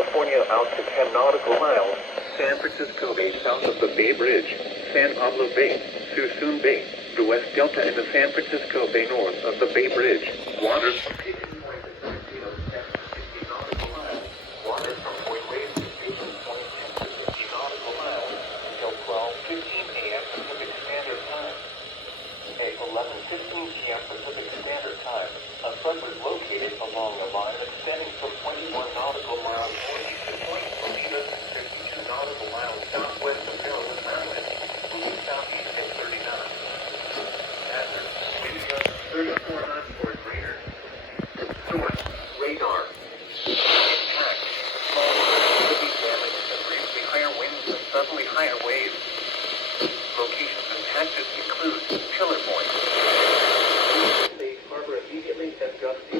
California out to 10 nautical miles. San Francisco Bay south of the Bay Bridge. San Pablo Bay. Suisun Bay. The West Delta and the San Francisco Bay north of the Bay Bridge. Waters from Pigeon Point to Torpedo 10 to 50 nautical miles. Waters from Point Reyes to Pigeon Point 10 to 50 nautical miles until 12:15 a.m. Pacific Standard Time. At 11:15 p.m. Pacific Standard Time, a flood was located along a line extending from 21 nautical miles northeast to Point Reyes and 52 nautical miles southwest of Maryland, Maryland, moving southeast at 39. Hazard, video 34 knots or greater. Source, radar. Impact, small could be damaged and briefly higher winds and suddenly higher waves. Locations impacted include Pillar Point. Safe harbor immediately and gusty